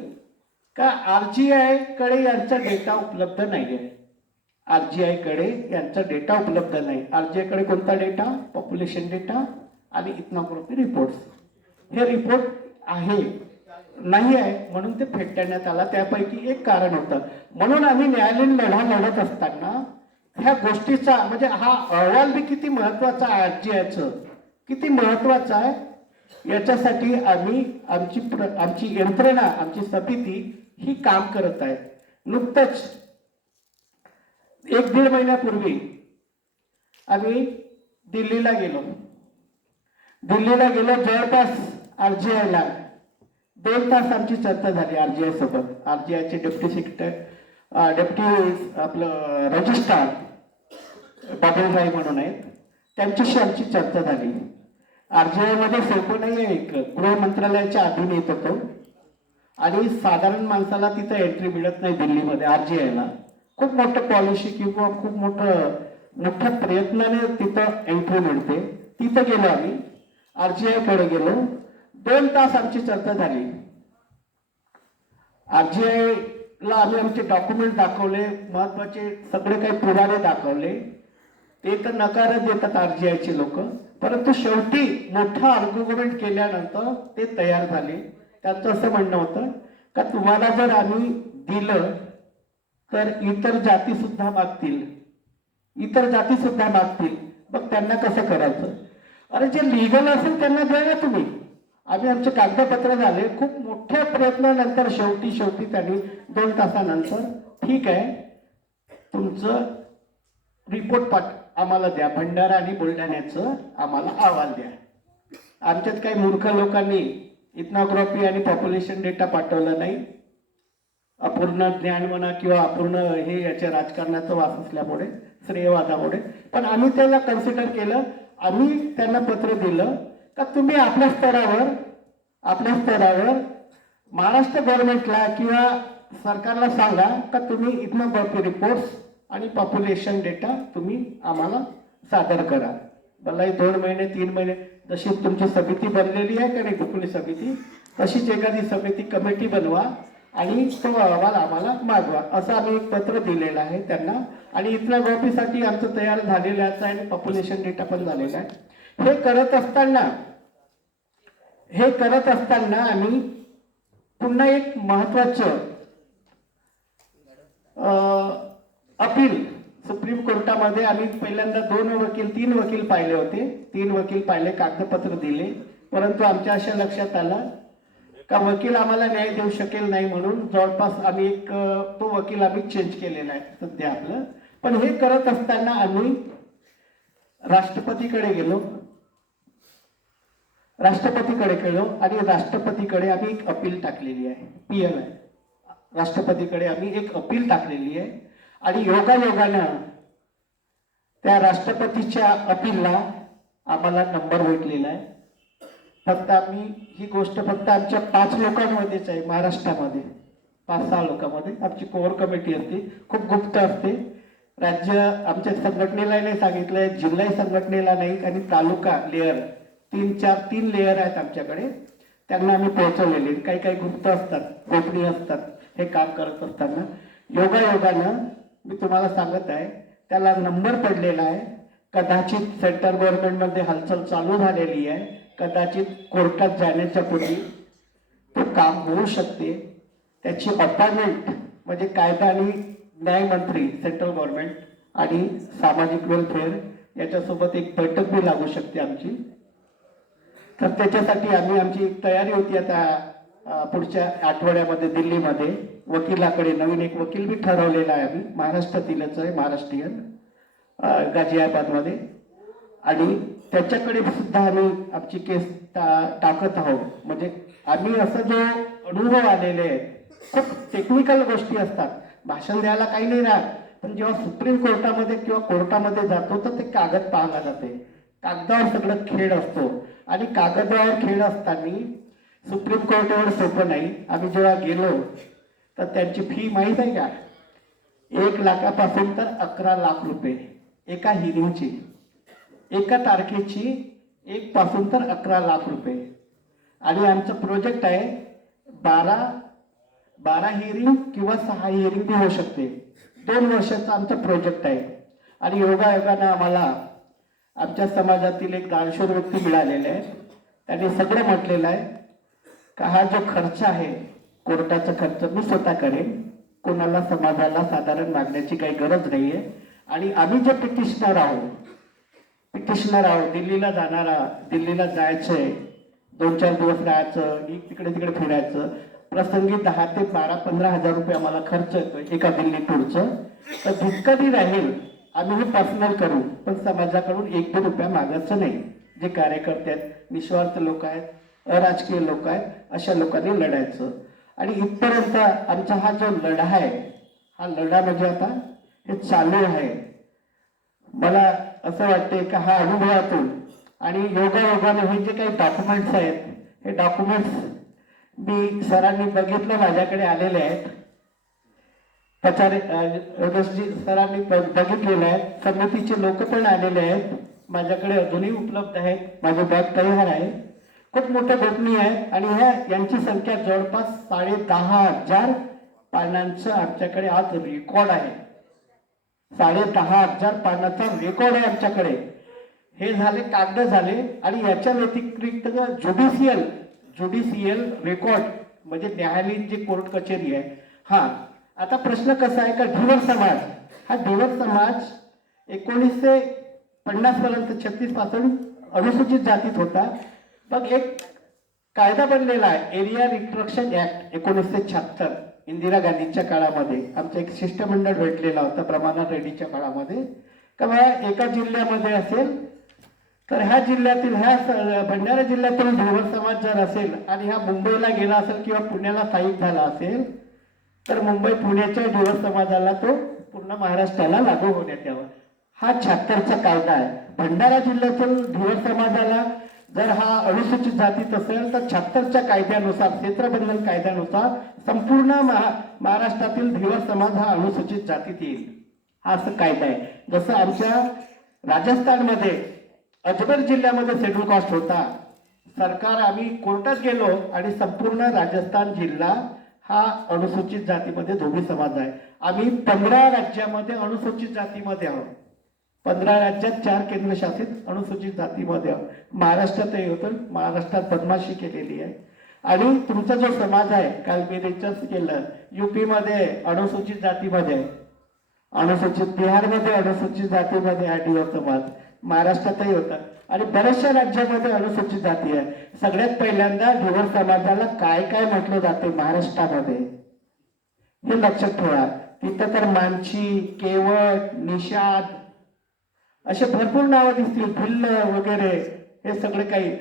का आरजीआय कडे यांचा डेटा उपलब्ध नाही आहे. आरजीआय कडे यांचा डेटा उपलब्ध नाही. आरजीआय कडे कोणता डेटा. पॉप्युलेशन डेटा आणि इथनोग्राफी रिपोर्ट्स. हे रिपोर्ट आहे नाही आहे म्हणून ते फेटाळण्यात आला. त्यापैकी एक कारण होतं. म्हणून आम्ही न्यायालयीन लढा लढत असताना ह्या गोष्टीचा म्हणजे हा अहवाल बी किती महत्वाचा आहे, आरजीआयचं किती महत्वाचा आहे याच्यासाठी आम्ही आमची यंत्रणा आमची समिती ही काम करत आहे. नुकतंच 1-1.5 महिन्यापूर्वी आम्ही दिल्लीला गेलो. जवळपास आरजीआयला 2 तास आमची चर्चा झाली आरजीआय सोबत. आरजीआयचे डेप्टी आपलं रजिस्ट्रार बाबुलभाई म्हणून आहेत, त्यांच्याशी आमची चर्चा झाली. आरजीआय मध्ये सोपं नाही आहे. गृह मंत्रालयाच्या अधीन येत होतो आणि साधारण माणसाला तिथं एंट्री मिळत नाही दिल्लीमध्ये. आरजीआयला खूप मोठं पॉलिसी किंवा खूप मोठ्या प्रयत्नाने तिथं एंट्री मिळते. तिथं गेलो आम्ही. आरजीआय कडे गेलो. 2 तास आमची चर्चा झाली. आरजीआय ला आम्ही आमचे डॉक्युमेंट दाखवले, महत्वाचे सगळे काही पुरावे दाखवले. ते तर नकारच देतात आरजीआयचे लोक. परंतु शेवटी मोठा आर्ग्युमेंट केल्यानंतर ते तयार झाले. त्यांचं असं म्हणणं होतं का तुम्हाला जर आम्ही दिलं तर इतर जाती सुद्धा मागतील. मग त्यांना कसं करायचं. अरे जे लिगल असेल त्यांना द्या ना तुम्ही. आम्ही आमचे कागदपत्र झाले. खूप मोठ्या प्रयत्नानंतर शेवटी त्यांनी 2 तासानंतर ठीक आहे तुमचं रिपोर्ट आम्हाला द्या, भंडारा आणि बुलढाण्याचं आम्हाला अहवाल द्या. आमच्यात काही मूर्ख लोकांनी इथनोग्राफी आणि पॉप्युलेशन डेटा पाठवला नाही. अपूर्ण ज्ञान म्हणा किंवा अपूर्ण हे याच्या राजकारणाचं वास असल्यामुळे श्रेयवादामुळे. पण आम्ही त्याला कन्सिडर केलं. आम्ही त्यांना पत्र दिलं का तुम्ही आपल्या स्तरावर महाराष्ट्र गव्हर्नमेंटला किंवा सरकारला सांगा का तुम्ही इथनोग्राफी रिपोर्ट्स आणि पॉप्युलेशन डेटा तुम्ही आम्हाला सादर करा. भलाई 2 महिने 3 महिने जशी तुमची समिती बनलेली आहे का नाही गोकुली समिती, तशीच एखादी समिती कमिटी बनवा आणि तो अहवाल आम्हाला मागवा. असं आम्ही एक पत्र दिलेलं आहे त्यांना. आणि इथनोग्राफीसाठी आमचं तयार झालेलं आहे आणि पॉप्युलेशन डेटा पण झालेला आहे. हे करत असताना आम्ही पुन्हा एक महत्वाचं अपील सुप्रीम कोर्टामध्ये आम्ही पहिल्यांदा 3 वकील पाहिले होते. 3 वकील पाहिले, कागदपत्र दिले. परंतु आमच्या अशा लक्षात आलं का वकील आम्हाला न्याय देऊ शकेल नाही म्हणून जवळपास आम्ही तो वकील आम्ही चेंज केलेला आहे सध्या आपलं. पण हे करत असताना आम्ही राष्ट्रपतीकडे गेलो आणि राष्ट्रपतीकडे आम्ही एक अपील टाकलेली आहे. PLI राष्ट्रपतीकडे आम्ही एक अपील टाकलेली आहे आणि योगायोगानं त्या राष्ट्रपतीच्या अपीलला आम्हाला नंबर भेटलेला आहे. फक्त आम्ही ही गोष्ट फक्त आमच्या 5 लोकांमध्येच आहे. महाराष्ट्रामध्ये 5-6 लोकांमध्ये आमची कोर कमिटी असते, खूप गुप्त असते. राज्य आमच्या संघटनेला नाही सांगितलंय, जिल्हा संघटनेला नाही, आणि तालुका लेअर 3 लेअर आहेत आमच्याकडे, त्यांना आम्ही पोहोचवलेले. काही काही गुप्त असतात, गोपनीय असतात हे काम करत असताना. योगायोगानं मी तुम्हाला सांगत आहे त्याला नंबर पडलेला आहे. कदाचित सेंट्रल गव्हर्नमेंटमध्ये हालचाल चालू झालेली आहे, कदाचित कोर्टात जाण्याच्या पूर्वी तो काम होऊ शकते. त्याची अपॉइंटमेंट म्हणजे कायदा आणि न्याय मंत्री सेंट्रल गव्हर्नमेंट आणि सामाजिक वेलफेअर याच्यासोबत एक बैठक बी लागू शकते आमची. तर त्याच्यासाठी आमची एक तयारी होती. आता पुढच्या आठवड्यामध्ये दिल्लीमध्ये वकिलाकडे नवीन एक वकील बी ठरवलेला आहे आम्ही, महाराष्ट्रातीलच आहे, महाराष्ट्रीयन, गाझियाबादमध्ये, आणि त्याच्याकडे सुद्धा आम्ही आमची केस टाकत आहोत. म्हणजे आम्ही असं जो अनुभव आलेले आहे, खूप टेक्निकल गोष्टी असतात, भाषण द्यायला काही नाही राहत, पण जेव्हा सुप्रीम कोर्टामध्ये किंवा कोर्टामध्ये जातो तर ते कागद पाहला जाते, कागदावर सगळं खेळ असतो. आणि कागदावर खेळ असताना सुप्रीम कोर्ट एवढं सोपं नाही. आम्ही जेव्हा गेलो तर त्यांची फी माहीत आहे का? 1 लाखापासून तर 11 लाख रुपये एका हिअरिंगची, एका तारखेची 1 पासून तर 11 लाख रुपये. आणि आमचं प्रोजेक्ट आहे 12 हिअरिंग किंवा 6 हिअरिंग बी होऊ शकते. 2 वर्षाचा आमचा प्रोजेक्ट आहे. आणि योगायोगानं आम्हाला आमच्या समाजातील एक दानशूर व्यक्ती मिळालेले आहे. त्यांनी सगळं म्हटलेलं आहे का हा जो खर्च आहे कोर्टाचा खर्च मी स्वतः करेन, कोणाला समाजाला साधारण मागण्याची काही गरज नाही आहे. आणि आम्ही जे पिटिशनर आहोत, दिल्लीला दिल्लीला जायचंय, 2-4 दिवस राहायचं, तिकडे तिकडे फिरायचं, प्रसंगी 10 ते 12-15 हजार रुपये आम्हाला खर्च येतोय एका दिल्ली टूरचं. तर जितकं राहील आम्ही हे पर्सनल करू, पण समाजाकडून 1-2 रुपया मागायचं नाही. जे कार्यकर्ते आहेत, निस्वार्थ लोक आहेत, अराजकीय लोक आहेत, अशा लोकांनी लढायचं. आणि इथपर्यंत आमचा हा जो लढा आहे, हा लढा म्हणजे आता हे चालू आहे. मला असं वाटते का हा अनुभवातून आणि योगायोगाने हे जे काही डॉक्युमेंट्स आहेत, हे डॉक्युमेंट्स मी सरांनी बघितलं, माझ्याकडे आलेले आहेत. योगेशजी सरांनी बघितलेले आहेत, समितीचे लोक पण आलेले आहेत, माझ्याकडे अजूनही उपलब्ध आहेत, माझे बॅग तयार आहे. खूप मोठं गोपनीय आहे. आणि यांची संख्या जवळपास 10,500 पानांचं आमच्याकडे आज रेकॉर्ड आहे. 10,500 पानाचा रेकॉर्ड आहे आमच्याकडे. हे झाले कागद झाले. आणि याच्या व्यतिरिक्त ज्युडिशियल रेकॉर्ड म्हणजे न्यायालयीन जी कोर्ट कचेरी आहे. आता प्रश्न कसा आहे का धीवर समाज 1950 पर्यंत 36 पासून अनुसूचित जातीत होता. मग एक कायदा बनलेला आहे, एरिया रिस्ट्रिक्शन ऍक्ट 1976, इंदिरा गांधीच्या काळामध्ये. आमचं एक शिष्टमंडळ भेटलेला होता ब्रह्मानंद रेड्डीच्या काळामध्ये, का बाबा एका जिल्ह्यामध्ये असेल तर ह्या जिल्ह्यातील भंडारा जिल्ह्यातील धीवर समाज जर असेल आणि ह्या मुंबईला गेला असेल किंवा पुण्याला स्थायिक झाला असेल तर मुंबई पुण्याच्या धीवर समाजाला तो पूर्ण महाराष्ट्राला लागू होण्यात यावा. हा 76चा कायदा आहे. भंडारा जिल्ह्यातील धीवर समाजाला जर हा अनुसूचित जातीत असेल तर 76च्या कायद्यानुसार, क्षेत्रबंधन कायद्यानुसार संपूर्ण महाराष्ट्रातील धीवर समाज हा अनुसूचित जातीत येईल. हा असं कायदा आहे. जसं आमच्या राजस्थानमध्ये अजमेर जिल्ह्यामध्ये शेड्यूल कास्ट होता, सरकार आम्ही कोर्टात गेलो आणि संपूर्ण राजस्थान जिल्हा हा अनुसूचित जातीमध्ये धोबी समाज आहे. आम्ही 15 राज्यामध्ये अनुसूचित जातीमध्ये आहोत. 15 राज्यात 4 केंद्रशासित अनुसूचित जातीमध्ये आहोत. महाराष्ट्रातही होतं, महाराष्ट्रात बदमाशी केलेली आहे. आणि तुमचा जो समाज आहे, काल मी रिसर्च केलं, UP मध्ये अनुसूचित जातीमध्ये आहे, अनुसूचित बिहारमध्ये अनुसूचित जातीमध्ये आहे धीवर समाज, महाराष्ट्रातही होता आणि बऱ्याचशा राज्यामध्ये अनुसूचित जाती आहे. सगळ्यात पहिल्यांदा धीवर समाजाला काय काय म्हटलं जाते महाराष्ट्रामध्ये हे लक्षात ठेवा. तिथं तर मानची, केवट, निषाद असे भरपूर नावं दिसतील, भिल्ल वगैरे, हे सगळे काही.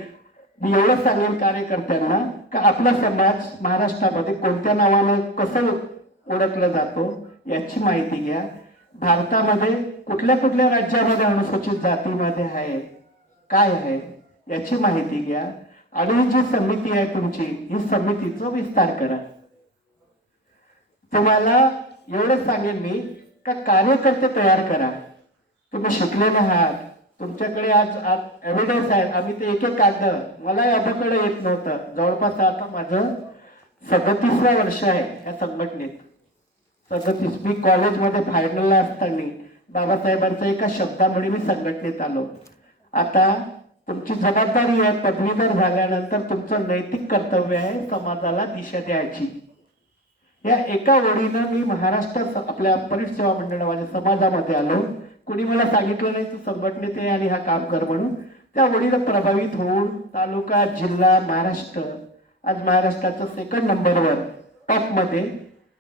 मी एवढंच सांगेन कार्यकर्त्यांना का आपला समाज महाराष्ट्रामध्ये कोणत्या नावानं कसं ओळखला जातो याची माहिती घ्या. भारतामध्ये कुठल्या कुठल्या राज्यामध्ये अनुसूचित जातीमध्ये आहे, काय आहे याची माहिती घ्या. आणि ही जी समिती आहे तुमची, ही समितीचा विस्तार करा. तुम्हाला एवढंच सांगेन मी का कार्यकर्ते तयार करा. तुम्ही शिकलेले आहात, तुमच्याकडे आज एव्हिडन्स आहे. आम्ही ते एक एक कागद, मला याच्याकडे येत नव्हतं. जवळपास आता माझं 37वा वर्ष आहे या संघटनेत. 37. मी कॉलेजमध्ये फायनलला असताना बाबासाहेबांच्या एका शब्दामुळे मी संघटनेत आलो. आता तुमची जबाबदारी आहे, पदवीधर झाल्यानंतर तुमचं नैतिक कर्तव्य आहे समाजाला दिशा द्यायची. या एका ओळीनं मी महाराष्ट्रात आपल्या परिट सेवा मंडळाच्या समाजामध्ये आलो. कुणी मला सांगितलं नाही तू संघटनेत आहे आणि हा काम कर म्हणून. त्या ओळीनं प्रभावित होऊन तालुका, जिल्हा, महाराष्ट्र, आज महाराष्ट्राचं 2nd नंबरवर टॉपमध्ये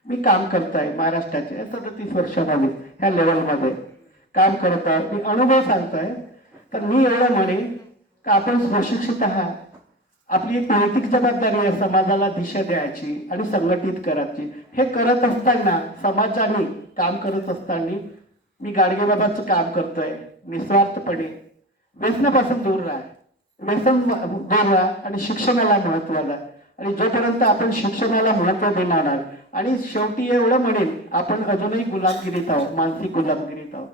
मी काम करत आहे. महाराष्ट्राचे 37 वर्षामध्ये ह्या लेवलमध्ये काम करत आहे. मी अनुभव सांगतोय. तर मी एवढं म्हणेन का आपण सुशिक्षित आहात, आपली एक नैतिक जबाबदारी आहे समाजाला दिशा द्यायची आणि संघटित करायची. हे करत असताना, समाजाने काम करत असताना मी गाडगेबाबांचं काम करतोय निस्वार्थपणे. व्यसनापासून दूर राहा, व्यसन दूर राहा आणि शिक्षणाला महत्त्व द्या. आणि जोपर्यंत आपण शिक्षणाला महत्त्व देणार आहात, आणि शेवटी एवढं म्हणेन आपण अजूनही गुलामगिरीत आहोत, मानसिक गुलामगिरीत आहोत.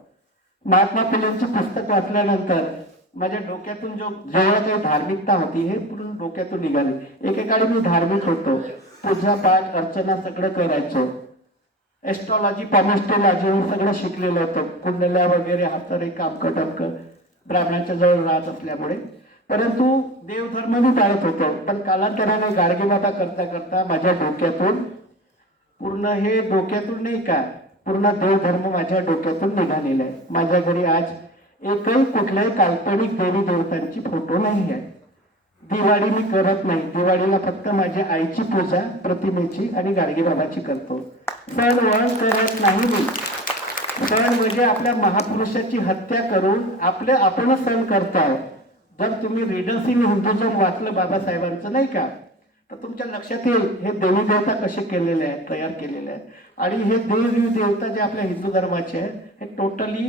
महात्मा फुलेंची पुस्तक वाचल्यानंतर माझ्या डोक्यातून जेवढं काही धार्मिकता होती हे पूर्ण डोक्यातून निघाली. एकेकाळी मी धार्मिक होतो, पूजा पाठ अर्चना सगळं करायचो. एस्ट्रॉलॉजी, पॉमिस्ट्रोलॉजी हे सगळं शिकलेलं होतं. कुंडल्या वगैरे हातारे कामकट अमकं ब्राह्मणाच्या जवळ राहत असल्यामुळे. परंतु देवधर्म मी पाळत होतो. पण कालांतराने गाडगेबाबा करता करता माझ्या डोक्यातून पूर्ण हे डोक्यातून नाही का पूर्ण देवधर्म माझ्या डोक्यातून निघालेला आहे. माझ्या घरी आज एकही कुठल्याही काल्पनिक देवी देवतांची फोटो नाही आहे. दिवाळी मी करत नाही. दिवाळीला फक्त माझ्या आईची पूजा प्रतिमेची आणि गाडगेबाबाची करतो. सण वण करत नाही मी. सण म्हणजे आपल्या महापुरुषाची हत्या करून आपणच सण करताय. जर तुम्ही रीडर्स इन हिंदुझम वाचलं बाबासाहेबांचं नाही का, तर तुमच्या लक्षात येईल हे देवी देवता कसे केलेले आहेत, तयार केलेले आहेत. आणि हे देवी देवता जे आपल्या हिंदू धर्माचे आहेत हे टोटली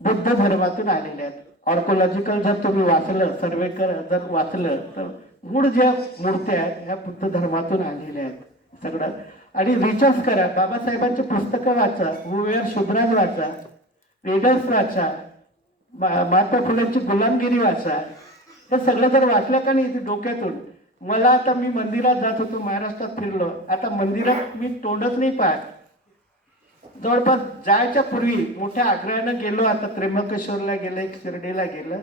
बुद्ध धर्मातून आलेले आहेत. ऑर्कोलॉजिकल जर तुम्ही वाचलं, सर्वेकर जर वाचलं तर मूळ ज्या मूर्त्या आहेत ह्या बुद्ध धर्मातून आलेल्या आहेत सगळं. आणि रिसर्च करा, बाबासाहेबांची पुस्तकं वाचा, हुवेर शुद्राज वाचा, रीडर्स वाचा, महात्मा फुलेंची गुलामगिरी वाचा. हे सगळं जर वाचलं का नाही डोक्यातून, मला आता मी मंदिरात जात होतो, महाराष्ट्रात फिरलो, आता मंदिरात मी तोंडच नाही पाहत. जवळपास जायच्या पूर्वी मोठ्या आग्रहानं गेलो. आता त्र्यंबकेश्वरला गेलं, शिर्डीला गेलं,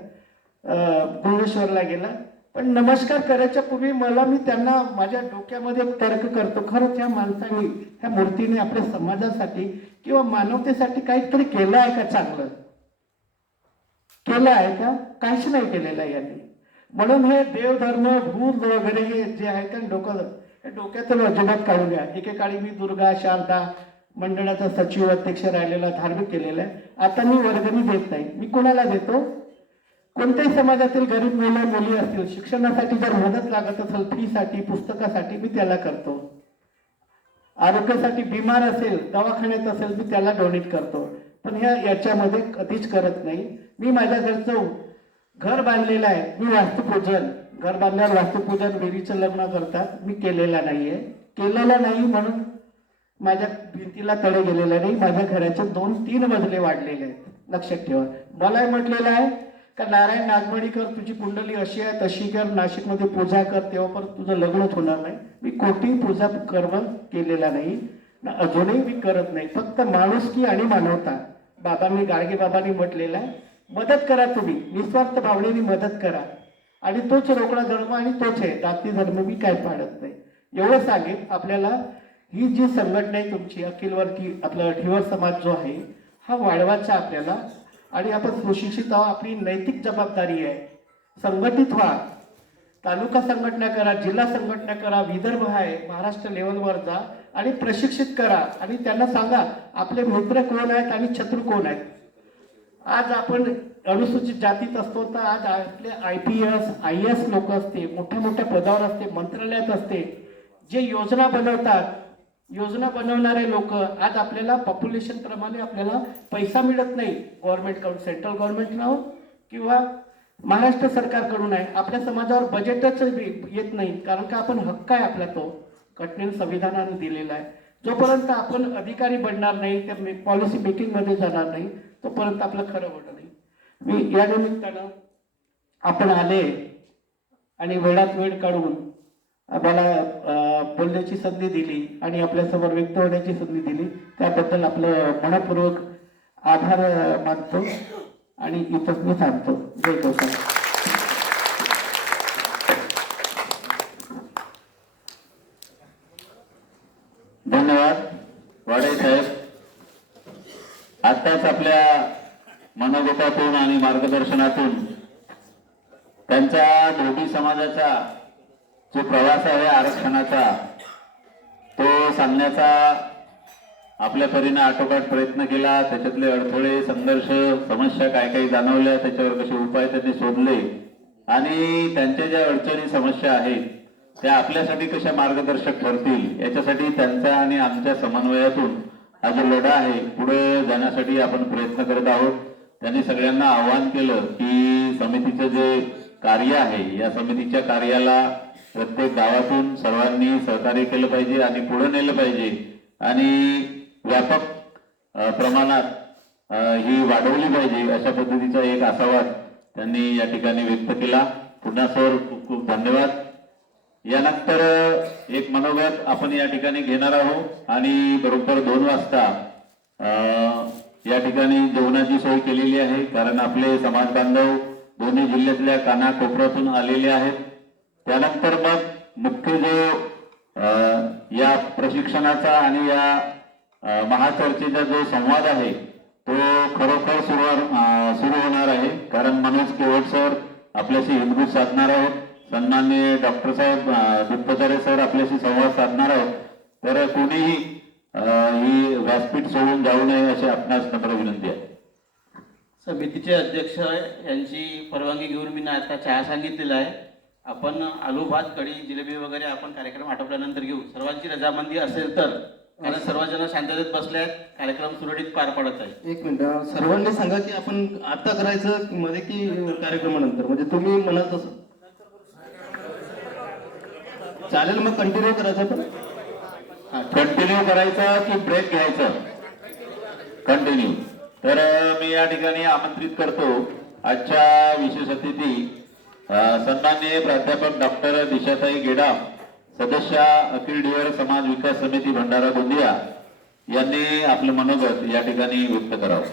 भुवनेश्वरला गेलं. पण नमस्कार करायच्या पूर्वी मी त्यांना माझ्या डोक्यामध्ये तर्क करतो, खरंच ह्या माणसाने, ह्या मूर्तीने आपल्या समाजासाठी किंवा मानवतेसाठी काहीतरी केलं आहे का, चांगलं केलं आहे का, काहीच नाही केलेलं आहे यांनी. म्हणून हे देवधर्म भूत वगैरे हे जे आहे ते डोक्यातून अजिबात काढून घ्या. एकेकाळी मी दुर्गा शारदा मंडळाचा सचिव अध्यक्ष राहिलेला, धार्मिक केलेला आहे. आता मी वर्गणी देत नाही. मी कोणाला देतो, कोणत्याही समाजातील गरीब मुलं मुली असतील, शिक्षणासाठी जर मदत लागत असेल, फीसाठी, पुस्तकासाठी, मी त्याला करतो. आरोग्यासाठी बिमार असेल, दवाखान्यात असेल, मी त्याला डोनेट करतो. पण याच्यामध्ये कधीच करत नाही. मी माझ्या घरचं घर बांधलेलं आहे, मी वास्तुपूजन, घर बांधल्यावर वास्तुपूजन, विहिरीचं लग्न करतात, मी केलेलं नाहीये. केलेलं नाही म्हणून माझ्या भिंतीला तडे गेलेले नाही. माझ्या घराचे 2-3 मजले वाढलेले आहेत. लक्षात ठेवा. मला म्हटलेलं आहे का नारायण नागमणीकर तुझी कुंडली अशी आहे तशी कर, नाशिकमध्ये पूजा कर, तेव्हा पण तुझं लग्नच होणार नाही. मी कोणतीही पूजा कर्म केलेला नाही, अजूनही मी करत नाही. फक्त माणुसकी आणि मानवता बाबांनी, गाडगेबाबांनी म्हटलेलं आहे, मदत करा, तुम्ही निस्वार्थ भावनेने मदत करा. आणि तोच रोकडा धर्म आणि तोच आहे, जाती धर्म मी काय पाळत नाही. एवढं सांगेन आपल्याला. ही जी संघटना आहे तुमची अखिलवरती, आपला ठिवर समाज जो आहे हा वाढवायचा आपल्याला. आणि आपण सुशिक्षित आहोत, आपली नैतिक जबाबदारी आहे. संघटित व्हा, तालुका संघटना करा, जिल्हा संघटना करा, विदर्भ आहे, महाराष्ट्र लेवलवर जा आणि प्रशिक्षित करा. आणि त्यांना सांगा आपले मित्र कोण आहेत आणि शत्रू कोण आहेत. आज आपण अनुसूचित जातीत असतो तर आज आपले IPS IAS लोक असते, मोठ्या मोठ्या पदावर असते, मंत्रालयात असते, जे योजना बनवतात, योजना बनवणारे लोक आज आपल्याला पॉप्युलेशन प्रमाणे आपल्याला पैसा मिळत नाही गव्हर्नमेंटकडून, सेंट्रल गव्हर्नमेंटकडून किंवा महाराष्ट्र सरकारकडून आहे. आपल्या समाजावर बजेटच येत नाही, कारण का आपण हक्क आहे आपला तो घटनेने संविधानाने दिलेला आहे. जोपर्यंत आपण अधिकारी बनणार नाही, त्या पॉलिसी मेकिंगमध्ये जाणार नाही, तोपर्यंत आपलं खरं होणार नाही. मी या निमित्तानं आपण आले आणि वेळात वेळ काढून आम्हाला बोलण्याची संधी दिली आणि आपल्यासमोर व्यक्त होण्याची संधी दिली, त्याबद्दल आपलं मनपूर्वक आभार मानतो आणि इथंच मी थांबतो. जय गोसाई. धन्यवाद वाडे साहेब. आत्ताच आपल्या मनोगतातून आणि मार्गदर्शनातून त्यांचा धोबी समाजाचा जो प्रवास आहे आरक्षणाचा तो सांगण्याचा आपल्या परीने आटोकाट प्रयत्न केला. त्याच्यातले अडथळे, संघर्ष, समस्या काय काही जाणवल्या, त्याच्यावर कसे उपाय त्यांनी शोधले आणि त्यांच्या ज्या अडचणी समस्या आहेत त्या आपल्यासाठी कशा मार्गदर्शक ठरतील याच्यासाठी त्यांचा आणि आमच्या समन्वयातून हा जो लढा आहे पुढे जाण्यासाठी आपण प्रयत्न करत आहोत. त्यांनी सगळ्यांना आवाहन केलं की समितीचं जे कार्य आहे या समितीच्या कार्याला प्रत्येक गावातून सर्वांनी सहकार्य केलं पाहिजे आणि पुढे नेलं पाहिजे आणि व्यापक प्रमाणात ही वाढवली पाहिजे अशा पद्धतीचा एक आशावाद त्यांनी या ठिकाणी व्यक्त केला. पुन्हा सर खूप खूप धन्यवाद. यानंतर एक मनोगत आपण या ठिकाणी घेणार आहोत आणि बरोबर 2 वाजता या ठिकाणी जेवणाची सोय केलेली आहे, कारण आपले समाज बांधव दोन्ही जिल्ह्यातल्या कानाकोपऱ्यातून आलेले आहेत. त्यानंतर मग मुख्य जो या प्रशिक्षणाचा आणि या महाचर्चेचा जो संवाद आहे तो खरोखर सुरू होणार आहे, कारण मनोज केवट सर आपल्याशी हिंदूत साधणार आहेत, सन्माननीय डॉक्टर साहेब दुप्पचारे सर आपल्याशी संवाद साधणार आहेत. तर कोणीही ही व्यासपीठ सोडून जाऊ नये अशी आपणास नम्र विनंती आहे. समितीचे अध्यक्ष यांची परवानगी घेऊन मी आता चहा सांगितलेला आहे. आपण आलू भात, कढी, जिलेबी वगैरे आपण कार्यक्रम आटोपल्यानंतर घेऊ, सर्वांची रजामंदी असेल तर, कारण सर्वजण शांततेत बसले आहेत, कार्यक्रम सुरळीत पार पडत आहे. एक मिनिट, सर्वांनी सांगा की आपण आता करायचं मध्ये की कार्यक्रमानंतर, म्हणजे तुम्ही म्हणाल तसं चालेल. मग कंटिन्यू करायचं, पण कंटिन्यू करायचं की ब्रेक घ्यायचं? कंटिन्यू. तर मी या ठिकाणी आमंत्रित करतो आजच्या विशेष अतिथी सन्माननीय प्राध्यापक डॉक्टर दिशाताई गेडाम, सदस्य अखिल डिवर समाज विकास समिती भंडारा गोंदिया यांनी आपलं मनोगत या ठिकाणी व्यक्त करावं.